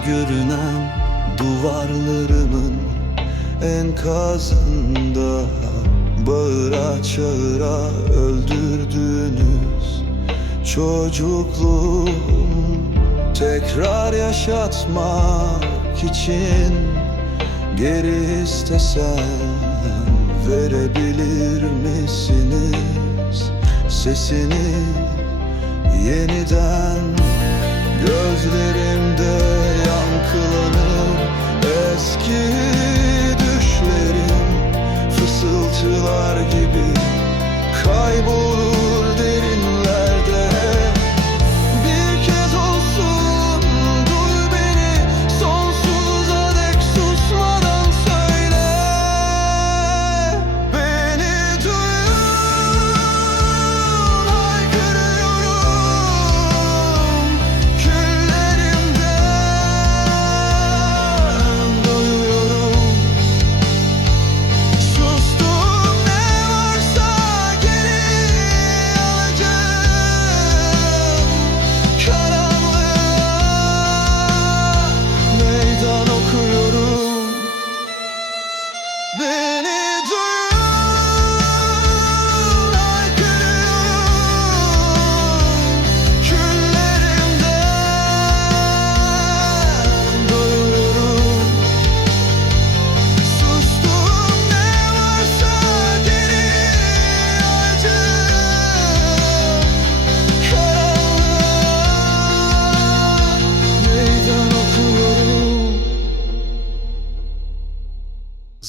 Görünen duvarlarımın enkazında Bağıra çağıra öldürdünüz çocukluğum Tekrar yaşatmak için geri istesen Verebilir misiniz? Sesini yeniden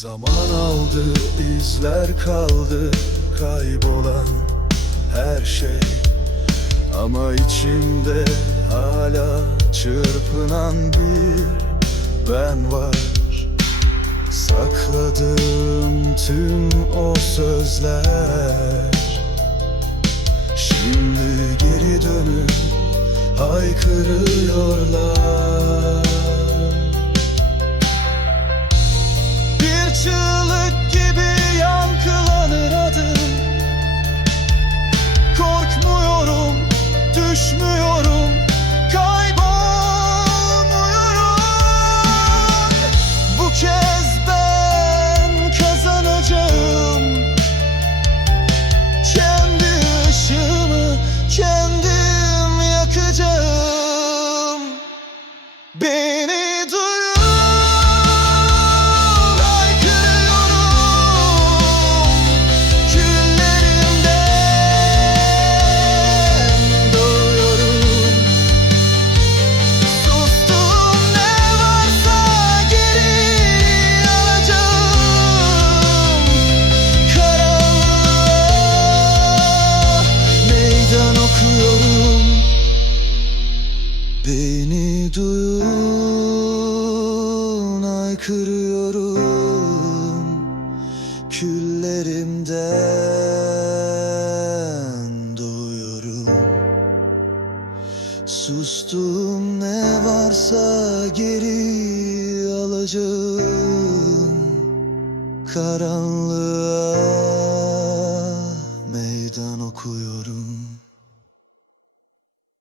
Zaman aldı, izler kaldı Kaybolan her şey. Ama içimde hala çırpınan bir ben var. Sakladığım tüm o sözler. Şimdi geri dönüp haykırıyorlar Beni duyun haykırıyorum Küllerimden duyuyorum Sustum ne varsa geri alacağım. Karanlığa meydan okuyorum